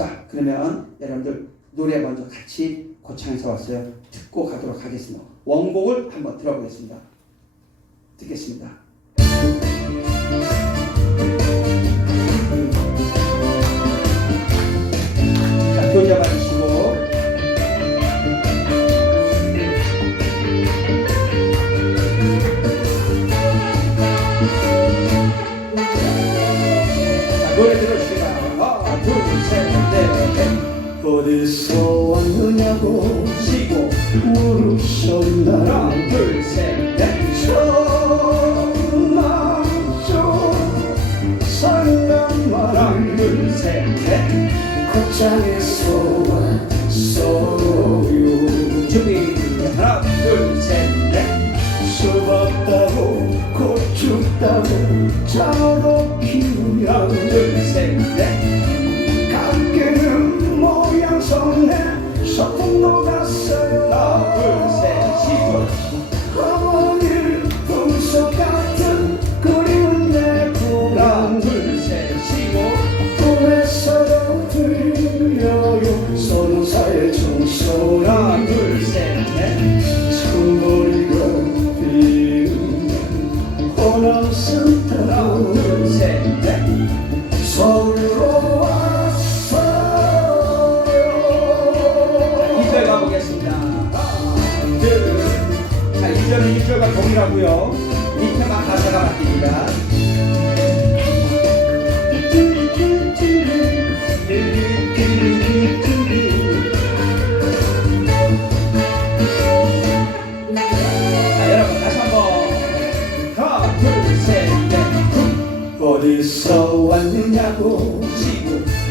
자, 그러면 여러분들 노래 먼저 같이 고창에서 왔어요. 듣고 가도록 하겠습니다. 원곡을 한번 들어보겠습니다. 듣겠습니다. 어디서 왔느냐고 쉬고 물으셨나 하나, 둘, 셋, 넷. 전남쪽 상담만 하나, 둘, 셋, 넷. 곧장에서 왔어요 준비. 하나, 둘, 셋, 넷. 수박 따고 고추 따고 자로 키우면 하나, 둘, 셋,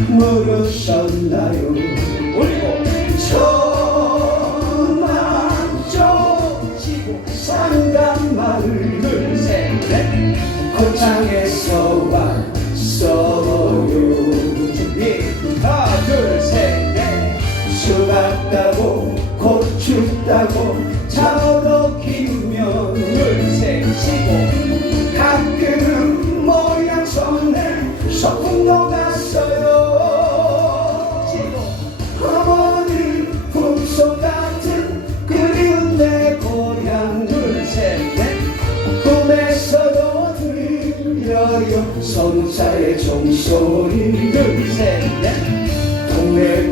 물으셨나요 성사의 종소리 둘, 셋, 넷. 동네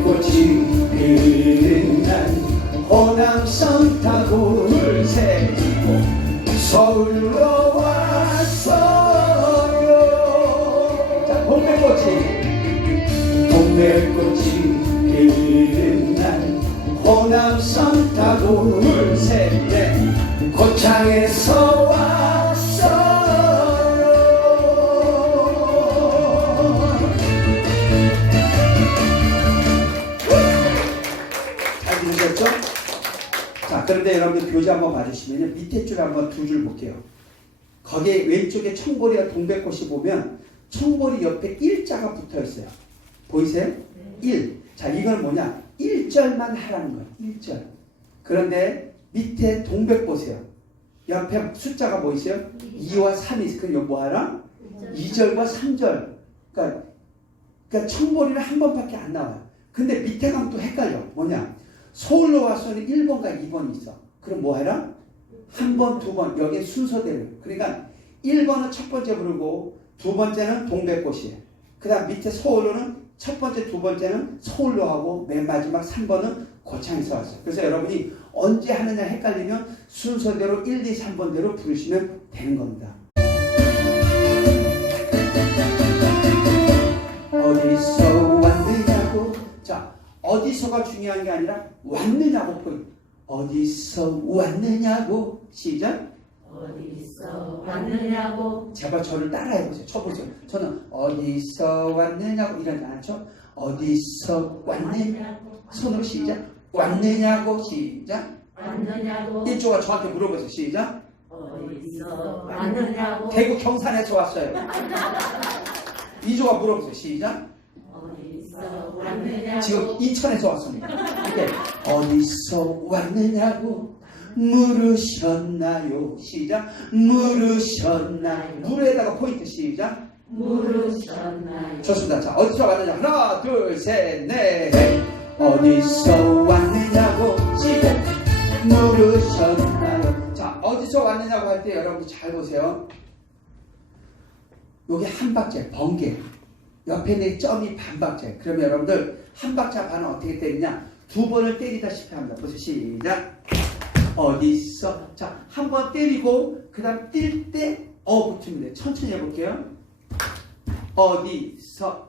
그런데 여러분들 교재 한번 봐주시면 밑에 줄 한번 두 줄 볼게요. 거기에 왼쪽에 청보리와 동백꽃이 보면 청보리 옆에 일자가 붙어 있어요. 보이세요? 일. 자, 이건 뭐냐? 1절만 하라는 거예요. 1절. 그런데 밑에 동백 보세요. 옆에 숫자가 보이세요? 2와 3이 그럼 뭐 하라? 2절과 3절. 그러니까, 그러니까 청보리는 한 번밖에 안 나와요. 근데 밑에 가면 또 헷갈려. 뭐냐? 서울로 와서는 1번과 2번이 있어. 그럼 뭐 해라? 한 번, 두 번. 여기에 순서대로. 그러니까 1번은 첫 번째 부르고 두 번째는 동백꽃이에요. 그 다음 밑에 서울로는 첫 번째, 두 번째는 서울로 하고 맨 마지막 3번은 고창에서 왔어요. 그래서 여러분이 언제 하느냐 헷갈리면 순서대로 1, 2, 3번대로 부르시면 되는 겁니다. 어디서가 중요한 게 아니라 왔느냐고 포인트 어디서 왔느냐고. 시작. 어디서 왔느냐고. 제발 저를 따라해 보세요. 쳐보세요. 저는 어디서 왔느냐고 이러지 않죠? 어디서 왔느 왔느냐고. 손으로 시작. 왔느냐고. 시작. 왔느냐고. 이쪽가 저한테 물어보세요. 시작. 어디서 왔느냐고. 대구 경산에서 왔어요. 이조가 물어보세요. 시작 왔느냐고 지금 인천에서 왔습니다. 이게 어디서 왔느냐고 물으셨나요? 시작. 물으셨나요? 물에다가 포인트 시작. 물으셨나요? 좋습니다. 자, 어디서 왔느냐? 하나, 둘, 셋, 넷. 어디서 왔느냐고 지금 물으셨나요? 자, 어디서 왔느냐고 할 때 여러분 잘 보세요. 요게 한 박자, 번개. 옆에 있는 점이 반 박자. 그러면 여러분들 한 박자 반은 어떻게 때리냐? 두 번을 때리다시피 합니다. 보세요. 시작. 어디서? 자, 한 번 때리고, 그 다음 뛸 때 어 붙이면 돼요. 천천히 해볼게요. 어디서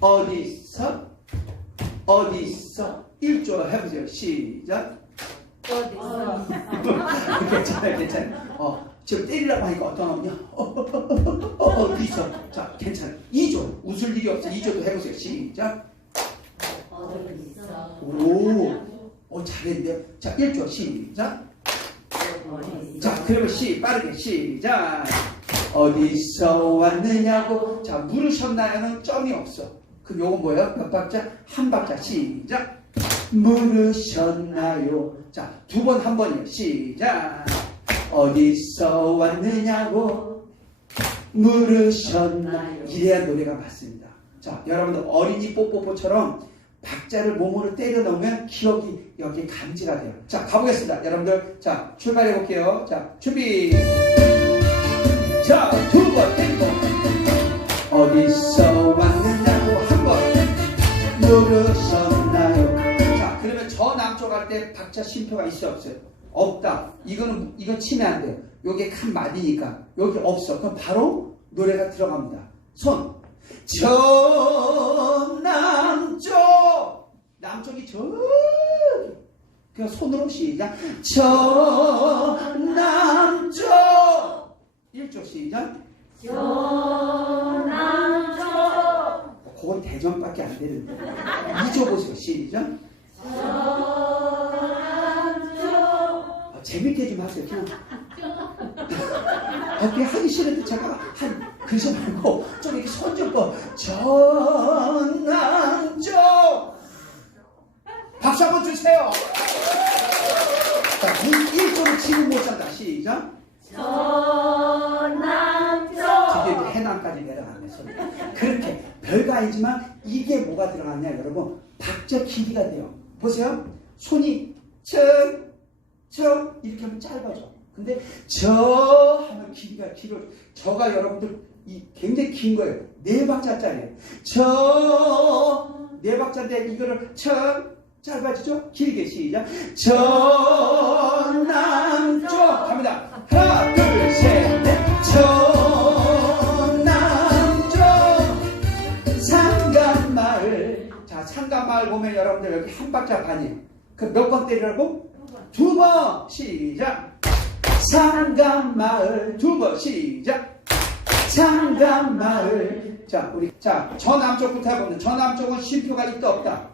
어디서 어디서 1조 해보세요 시작 어디서? 괜찮아요 괜찮아요 어, 지금 때리라고 하니까 어떤 놈이야 어, 어, 어, 어, 어디서 자 괜찮아요 2조 웃을 일이 없어 2조도 해보세요 시작? 오, 오 잘했는데요 자 1조 시작? 자, 그러면 시 빠르게 시작. 어디서 왔느냐고. 자, 물으셨나요는 점이 없어. 그럼 요건 뭐예요? 몇 박자? 한 박자 시작. 물으셨나요? 자, 두 번 한 번이요. 시작. 어디서 왔느냐고 물으셨나요? 이래야 노래가 맞습니다. 자, 여러분들 어린이 뽀뽀뽀처럼 박자를 몸으로 때려 넣으면 기억이 여기 감지가 돼요. 자, 가보겠습니다. 여러분들, 자, 출발해 볼게요. 자, 준비. 자, 두번 때리고. 어디서 왔느냐고 한 번. 물으셨나요? 자, 그러면 저 남쪽 할 때 박자 쉼표가 있어 없어요? 없다. 이거는, 이건 치면 안 돼요. 요게 칸 맞으니까. 여기 없어. 그럼 바로 노래가 들어갑니다. 손. 저 남쪽 남쪽이 저 그냥 손으로 시작 저 남쪽 1조 시작 저 남쪽 그건 대전밖에 안 되는데 2조 보세요 시작 하세요 그냥 아, 그게 하기 싫은데 제가 한 그러지 말고 좀 이렇게 손좀 뻗. 전남쪽 박수 한번 주세요. 자, 1조를 지금 못 산다. 시작. 저 남쪽 이게 해남까지 내려가는 소리. 그렇게 별거 아니지만 이게 뭐가 들어갔냐 여러분 박자 길이가 돼요. 보세요. 손이 저, 하면 짧아져. 근데 저 하면 길이가 길어. 저가 여러분들 이 굉장히 긴 거예요. 네 박자짜리예요. 저 네 박자인데 이거를 저 짧아지죠? 길게 시작. 저 남쪽 갑니다. 하나 둘셋 넷. 저 남쪽 상간마을. 자 상간마을 보면 여러분들 여기 한 박자 반이에요. 그 몇 번 때리라고? 두 번 시작. 상간마을 두 번 시작. 상간마을. 자, 우리 자, 저 남쪽부터 해보면 저 남쪽은 쉼표가 있다 없다.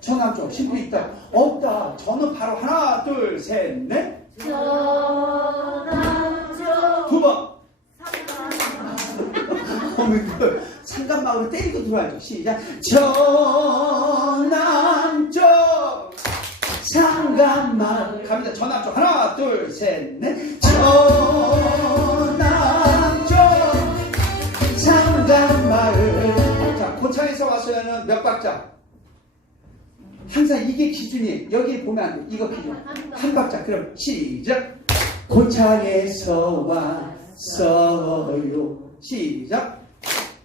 저 남쪽 쉼표 있다 없다. 저는 바로 하나, 둘, 셋, 넷, 저 남쪽 두 번. 그러면 그 때리고 들어와야죠. 시작. 저 남쪽 상간마을 갑니다. 저 남쪽 하나, 둘, 셋, 넷. 저 남쪽 상간마을. 자, 고창에서 와서는 몇 박자? 항상 이게 기준이에요. 여기 보면 안 돼. 이거 기준. 한 박자. 그럼 시작. 고창에서 왔어요. 시작.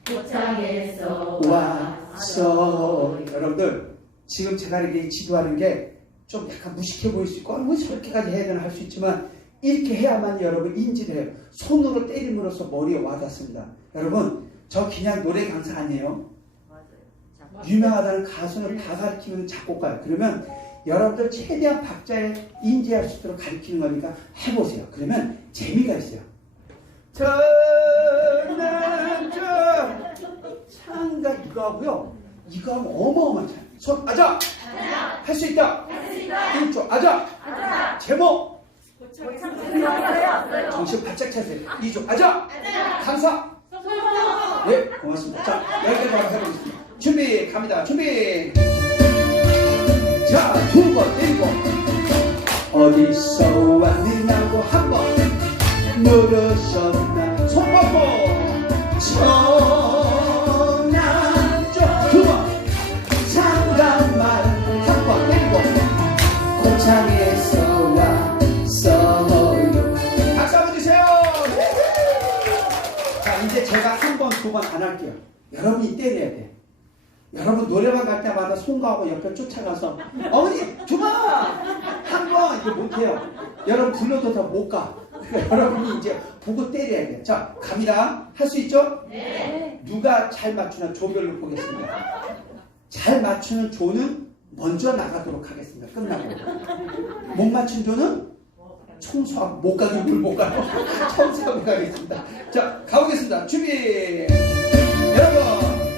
고창에서 왔어. 여러분들, 지금 제가 이렇게 지도하는 게 좀 약간 무식해 보일 수 있고, 뭐 저렇게까지 해야 되나 할 수 있지만, 이렇게 해야만 여러분 인지를 해요. 손으로 때림으로써 머리에 와닿습니다. 여러분, 저 그냥 노래 강사 아니에요. 유명하다는 가수는 다 가르치는 작곡가예요. 그러면 여러분들 최대한 박자에 인지할 수 있도록 가르치는 거니까 해보세요. 그러면 재미가 있어요. 전남저 창가 이거 하고요. 이거 하면 어마어마한 차이. 손 아자. 할 수 있다. 일조 아자. 제목 정신 바짝 차세요. 이조 아자. 강사. 네, 고맙습니다. 자, 여기까지 한번 해보겠습니다. 준비, 갑니다. 준비. 자, 두번 때리고. 어디서 왔느냐고 한 번. 물으셨나. 손 뻗고. 서 번안 할게요. 여러분이 때려야 돼. 여러분 노래방 갈 때마다 송가하고 옆에 쫓아가서 어머니 두 번! 한 번! 이거 못해요. 여러분 불러도 더못 가. 그러니까 여러분이 이제 보고 때려야 돼. 자, 갑니다. 할 수 있죠? 네. 누가 잘 맞추나 조별로 보겠습니다. 잘 맞추는 조는 먼저 나가도록 하겠습니다. 끝나고. 못 맞춘 조는 청소하고 못 가긴 물못 가고 청소하고 가겠습니다. 자, 가보겠습니다. 준비! 여러분,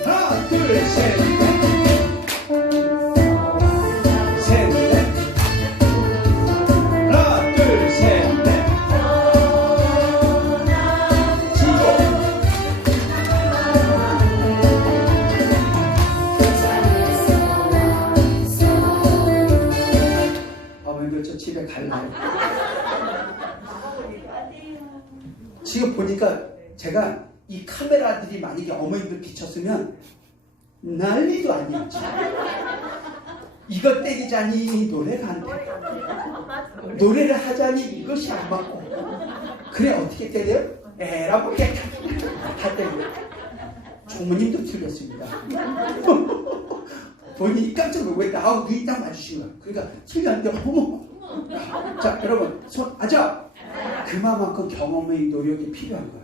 하나, 둘, 셋, 넷. 셋, 넷. 하나, 둘, 셋, 넷. 지고. 어머니들 저 집에 갈래요. 지금 보니까 제가 이 카메라들이 만약에 어머니들 비쳤으면 난리도 아니야. 지금. 이거 때리자니 노래가 안 돼. 노래를 하자니 이것이 안 맞고. 그래 어떻게 때려요? 에라고 다 때려. 종무님도 틀렸습니다. 본인이 깜짝 놀고 있다. 아우, 눈이 딱 맞으신 거야. 그러니까 틀렸는데, 어머. 자, 여러분, 손, 아자! 그만큼 경험의 노력이 필요한 거야.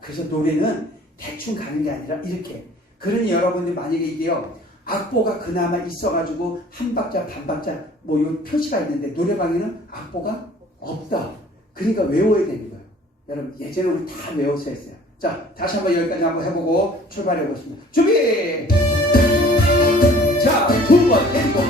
그래서 노래는 대충 가는 게 아니라 이렇게. 그러니 여러분들 만약에 이게요, 악보가 그나마 있어가지고 한 박자, 반 박자, 뭐요 표시가 있는데 노래방에는 악보가 없다. 그러니까 외워야 되는 거예요. 여러분, 예전에 우리 다 외워서 했어요. 자, 다시 한번 여기까지 한번 해보고 출발해 보겠습니다. 준비! 자, 두번 때리고,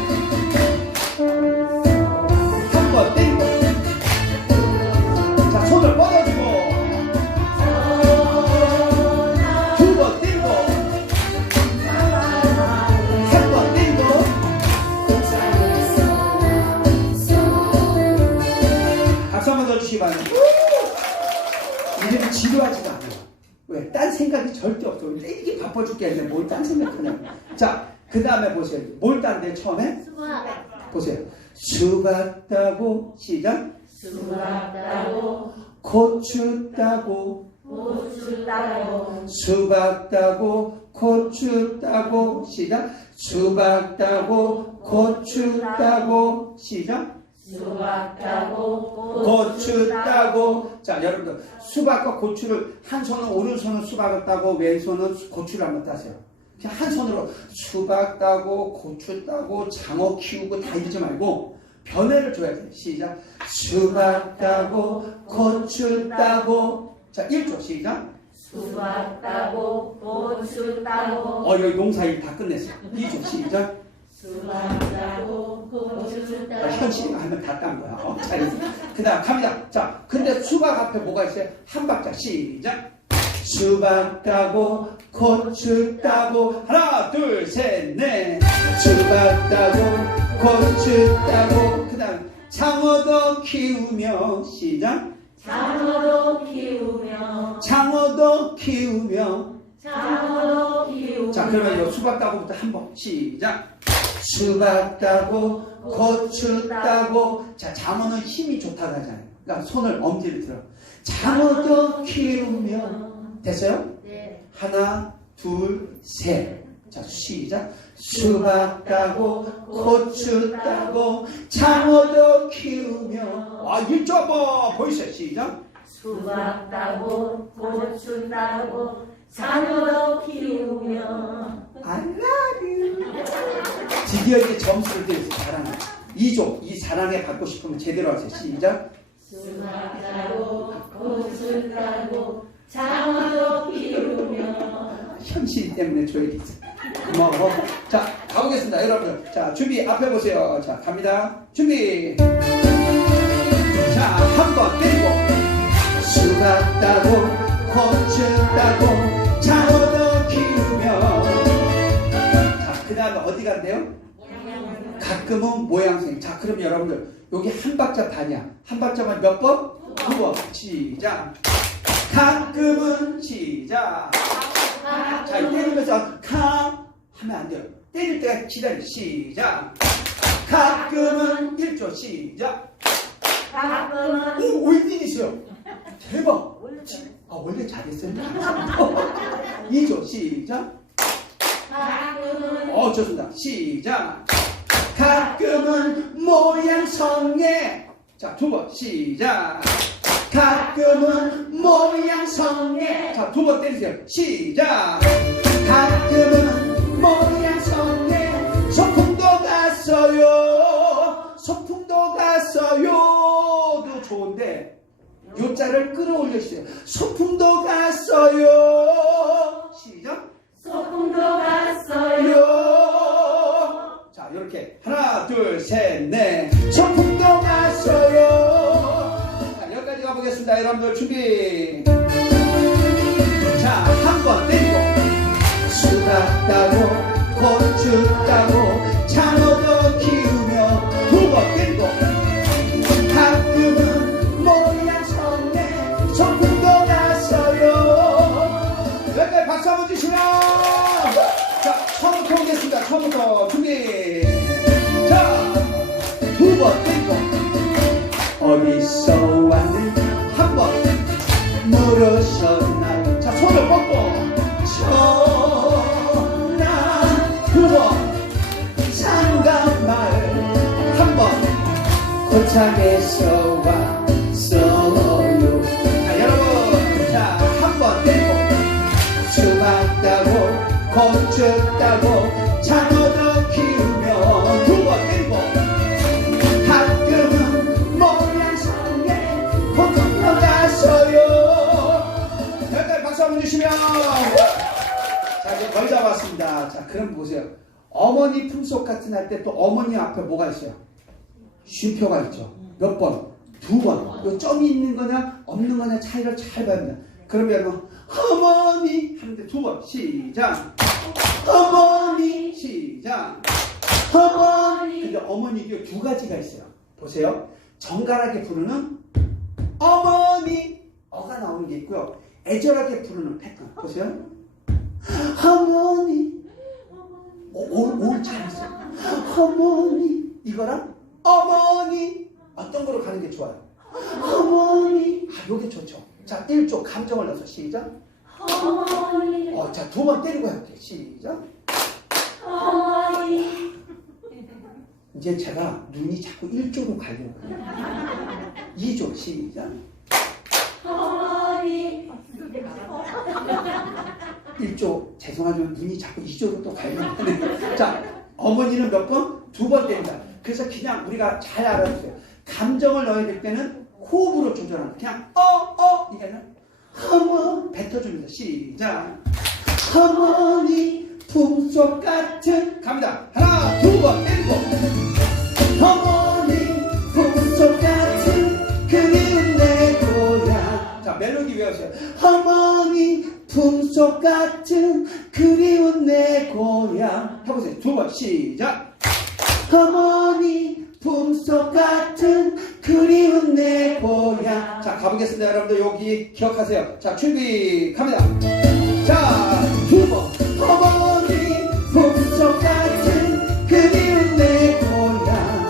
그 다음에 보세요. 뭘 딴데 처음에? 수박 보세요. 수박 따고, 시작. 수박 따고 고추 따고, 고추 따고 수박 따고, 고추 따고, 시작. 수박 따고, 고추 따고, 시작. 수박 따고 고추 따고 자 여러분들 수박과 고추를 한 손은 오른손은 수박을 따고 왼손은 고추를 한번 따세요 한 손으로 수박 따고 고추 따고 장어 키우고 다 이러지 말고 변화를 줘야 돼. 시작. 수박 따고 고추 따고. 자 1조 시작. 수박 따고 고추 따고. 어 여기 농사 일 다 끝냈어. 2조 시작. 수박 따고 고추 아, 따고. 현실이 하면 다 딴 거야. 어, 잘했어. 그 다음 갑니다. 자 근데 수박 앞에 뭐가 있어요? 한 박자. 시작 수박 따고 고추 따고 하나 둘 셋 넷. 수박 따고 고추 따고 그 다음 장어도 키우며 시작. 장어도 키우며. 장어도 키우며. 장어도 키우며. 자 그러면 요 수박 따고부터 한번 시작. 수박 따고 고추 따고. 자 장어는 힘이 좋다고 하잖아요. 그러니까 손을 엄지를 들어. 장어도 키우며 됐어요? 네 하나 둘 셋 자 시작 수박 따고 고추 따고 장어도 키우며 아 일조 한번 보이세요 시작 수박 따고 고추 따고 장어도 키우며 I love you. 드디어 이제 점수를 드려서 잘하네. 2조, 이 사랑에 받고 싶으면 제대로 하세요. 시작. 수박 따고 고추 따고 장어도 키우며 현실 때문에 줘야겠어. 고마워. 자, 가보겠습니다. 여러분들. 자, 준비. 앞에 보세요. 자, 갑니다. 준비. 자, 한번 때리고. 수박 따고, 고추 따고, 장어도 키우며. 자, 그 다음에 어디 간대요? 가끔은 모양생. 자, 그럼 여러분들 여기 한 박자 반이야. 한 박자만 몇 번? 두 번. 시작. 가끔은 시작. 자, 이 때리면서 가 하면 안 돼요. 때릴 때가 기다려. 시작. 가끔은 1조 시작. 가끔은 오, 웬일이세요? 대박. 아, 원래 잘했어요. 2조 시작. 가끔은 어, 좋습니다. 시작. 가끔은 모양 성에. 자, 두 번. 시작. 가끔은 모양 성에. 자, 두 번 때리세요. 시작. 가끔은 모양 성에. 소풍도 갔어요. 소풍도 갔어요도 좋은데, 요자를 끌어올려주세요. 소풍도 갔어요. 시작. 소풍도 갔어요 요. 자, 이렇게 하나, 둘, 셋, 넷. 소풍 가보겠습니다. 여러분들 준비. 자, 한 번 때리고 수박 따고 고추 따고 장어도 키우며 두 번 때리고 가끔은 모양성에 소풍도 갔어요. 여기까지 박수 한번 주시면 자 처음부터 오겠습니다 처음부터 준비 자 두 번 때리고 어디서 자 거의 잡았습니다. 자 그럼 보세요. 어머니 품속 같은 할 때 또 어머니 앞에 뭐가 있어요? 쉼표가 있죠. 몇 번? 두 번. 요 점이 있는 거냐 없는 거냐 차이를 잘 봐야 됩니다. 그러면 여러분 어머니 하는데 두 번. 시작. 어머니 시작. 어머니. 근데 어머니 이게 두 가지가 있어요. 보세요. 정갈하게 부르는 어머니. 어가 나오는 게 있고요. 애절하게 부르는 패턴. 보세요 어머니. 잘했어요 어머니. 이거랑 어머니. 어떤 거로 가는 게 좋아요? 어머니. 아 요게 좋죠. 자 1조 감정을 넣어서 시작. 어머니. 어, 자, 두 번 때리고 할게요. 시작. 어머니. 이제 제가 눈이 자꾸 1조로 가려고 해요. 2조, 시작. 어머니 1조, 죄송하지만 눈이 자꾸 2조로 또 하네요. 자, 어머니는 몇 번? 두번 때린다. 그래서 그냥 우리가 잘 알아주세요. 감정을 넣어야 될 때는 호흡으로 조절하는. 그냥 어, 어, 이게 아니라 어머, 뱉어줍니다. 시작. 어머니 품속 같은 갑니다. 하나, 두 번 때리고 어머니 품속 같은 그리운 내 고향 자 멜로디 외우세요 어머니 품속 같은 그리운 내 고향. 해보세요. 두 번 시작. 어머니 품속 같은 그리운 내 고향. 자 가보겠습니다 여러분들. 여기 기억하세요. 자 준비 갑니다. 자두번. 어머니 품속 같은 그리운 내 고향.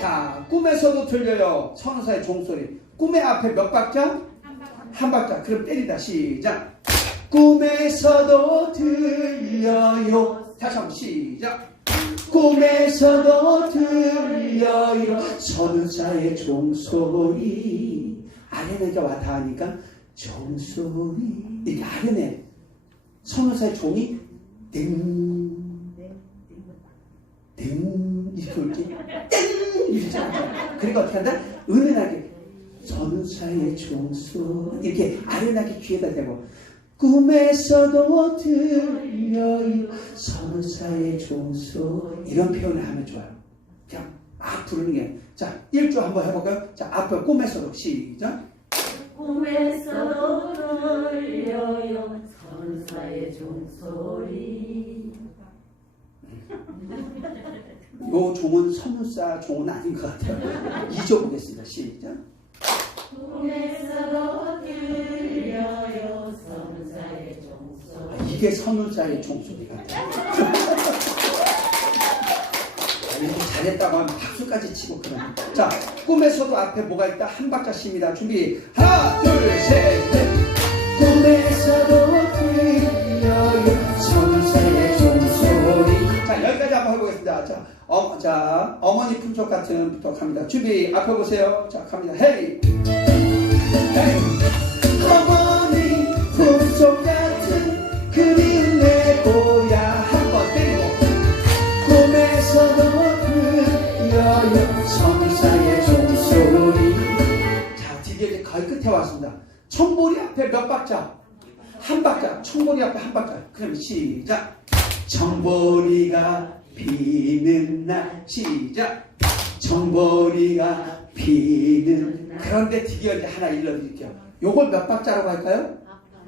자 꿈에서도 들려요. 천사의 종소리. 꿈의 앞에 몇 박자? 한 박자. 그럼 때리다. 시작 꿈에서도 들려요. 다시 한번 시작. 꿈에서도 들려요. 선사의 종소리. 아련하게 와다 하니까 종소리. 이렇게 아련해. 선사의 종이 땡. 땡. 이렇게 올게 땡. 이렇게 그러니까 어떻게 한다? 은은하게. 선사의 종소 이렇게 아련하게 귀에다 대고 꿈에서도 들려요 선사의 종소 이런 표현을 하면 좋아요. 그냥 막 부르는 게 자 1조 한번 해볼까요? 자 앞에 꿈에서도 시작. 꿈에서도 들려요. 선사의 종소리. 요 종은 선무사 종은 아닌 것 같아요. 2조 보겠습니다. 시작. 꿈에서도 들려요 그게 선울자의 종소리 같아요. 이렇게 잘했다고 하면 박수까지 치고 그러는 자 꿈에서도 앞에 뭐가 있다? 한 박자 씁니다. 준비. 하나 둘셋넷. 꿈에서도 들려요 천사의 종소리. 자 여기까지 한번 해보겠습니다. 자, 어, 자 어머니 품격 같은 부탁합니다. 준비 앞에 보세요. 자 갑니다. 헤이. 헤이. 어머니 품속 청보리 앞에 몇 박자? 한 박자. 청보리 앞에 한 박자. 그럼 시작. 청보리가 피는 날. 시작. 청보리가 피는 그런데 드디어 이제 하나 일러드릴게요. 요걸 몇 박자라고 할까요?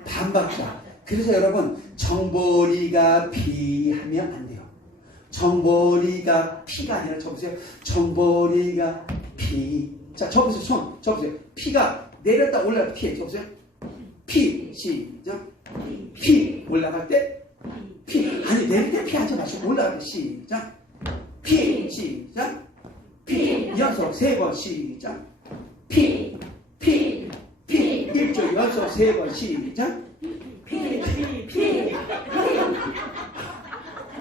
반 박자. 그래서 여러분 청보리가 피하면 안 돼요. 청보리가 피가 아니라 저보세요. 청보리가 피자 저보세요. 손. 저보세요. 피가 내렸다 올라갈 때 피해 저보세요? 피 시작. 피 올라갈 때 피. 아니 내릴 때 피하지 마시고 올라갈 때 시작. 피 시작. 피. 연속 세 번 시작. 피피 피. 일조 연속 세 번 시작.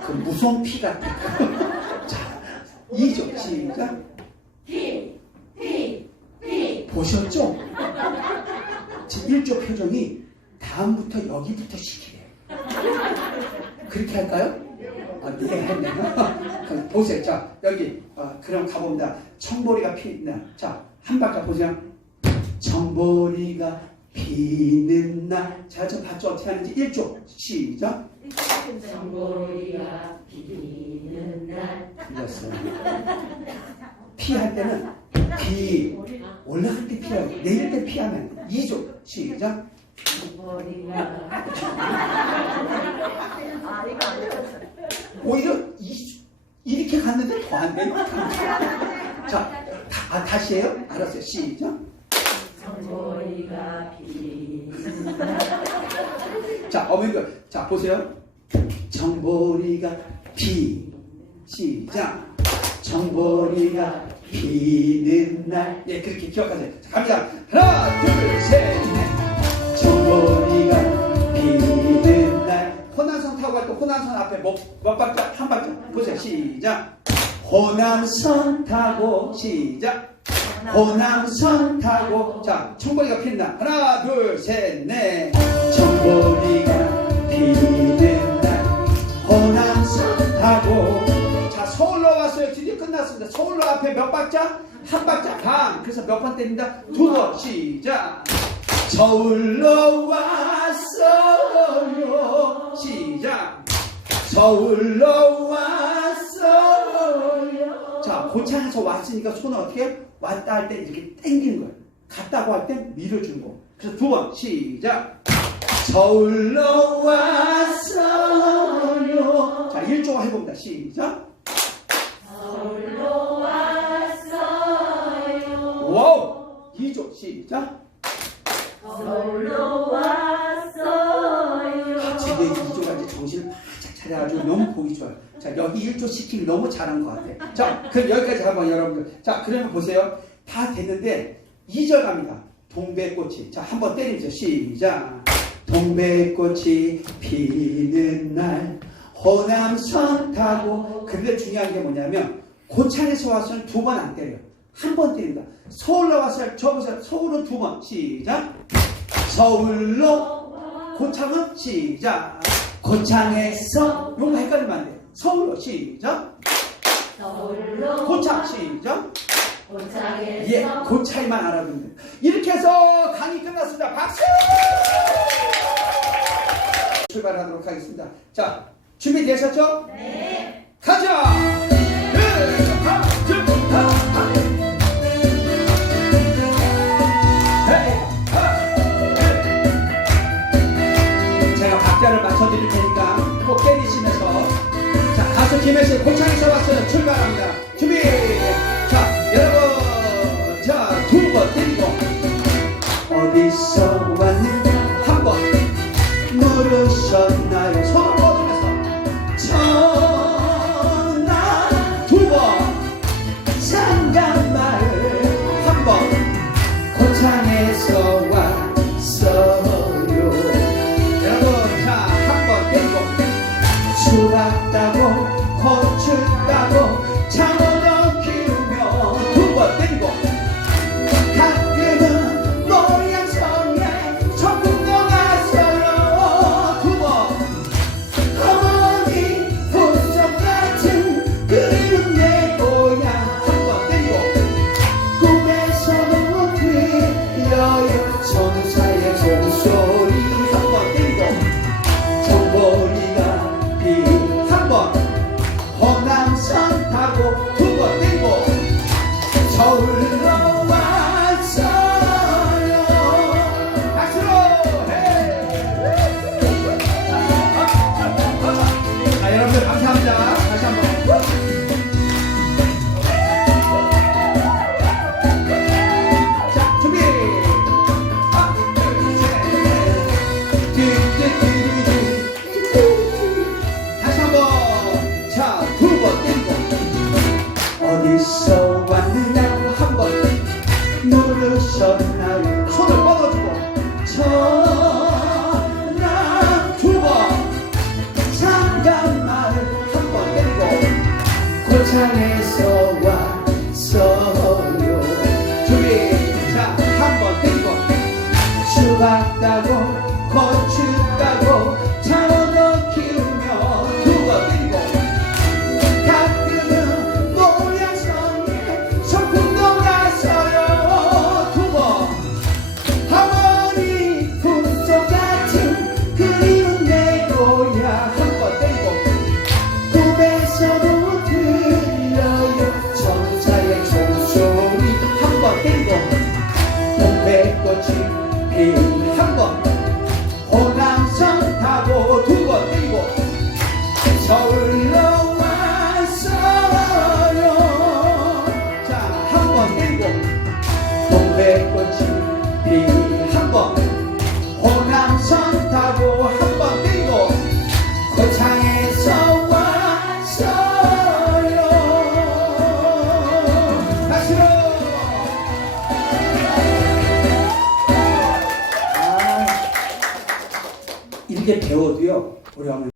그 무서운 피 같아. 자 2조 시작 보셨죠? 지금 1조 표정이 다음부터 여기부터 시키래요. 그렇게 할까요? 아, 네, 했네요. 그럼 보세요. 자, 여기, 어, 그럼 가봅니다. 청보리가 피는 자, 한 박자 보세요. 청보리가 피는 날. 자, 저 봤죠? 어떻게 하는지 1조. 시작. 정보리가 비는 날 틀렸어요. 피할 때는 피, 올라갈 때 피하고, 내릴 때 피하면 안 돼. 2조. 시작. 정보리가 오히려 이, 이렇게 갔는데 더 안 돼요. 자, 다, 아, 다시 해요? 알았어요. 시작. 자, 어머니들, 자, 보세요. 정보리가 피. 시작. 정보리가 피는 날. 예, 그렇게 기억하세요. 자, 갑니다. 하나, 둘, 셋, 넷. 정보리가 피는 날. 호남선 타고 갈 때 호남선 앞에 뭐, 몇 박자? 한 박자. 보세요. 시작. 호남선 타고, 시작. 호남선 타고 자 청보리가 피는 날 하나 둘 셋 넷 청보리가 피는 날 호남선 타고 자 왔어요 드디어 끝났습니다 서울로 앞에 몇 박자 한 박자 반 그래서 몇 번 때립니다 두 번 시작 서울로 왔어요 시작 서울로 왔어요 자, 고창에서 왔으니까 손을 어떻게 해요? 왔다 할 때 이렇게 당기는 거예요. 갔다고 할 때 밀어주는 거. 그래서 두 번, 시작. 서울로 왔어요. 자, 1조 해봅니다. 시작. 2조, 시작. 서울로 왔어요 제게 2조가 이제 정신을 바짝 차려가지고 너무 보기 좋아요. 자, 여기 1조 시키기 너무 잘한 것 같아요. 자, 그럼 여기까지 한번 여러분들. 자, 그러면 보세요. 다 됐는데 2절 갑니다. 동백꽃이. 자, 한번 때리죠. 시작. 동백꽃이 피는 날 호남선 타고 근데 중요한 게 뭐냐면 고창에서 와서는 두번 안 때려요. 한 번 때린다. 서울로 저 보세요. 서울은 두 번. 시작. 서울로 고창은 시작. 고창에서 요거 헷갈리면 안 돼. 서울로 시작. 서울로 고창 시작. 고창에서 예, 그 차이만 알아두면. 이렇게 해서 강의 끝났습니다. 박수! 출발하도록 하겠습니다. 자, 준비되셨죠? 네. 가자! 김혜수 고창에서 왔어요. 출발합니다. 준비. 자 여러분. 자 두번 때리고 어디서